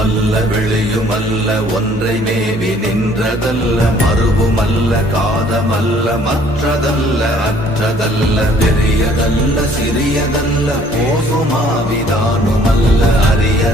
உள்ளுமல்ல வெளியுமல்ல ஒன்றை மேவி நின்றதல்ல மறுவுமல்ல காதமல்ல மற்றதல்ல அற்றதல்ல பெரியதல்ல சிறியதல்ல போகுமாவிதானுமல்ல அரிய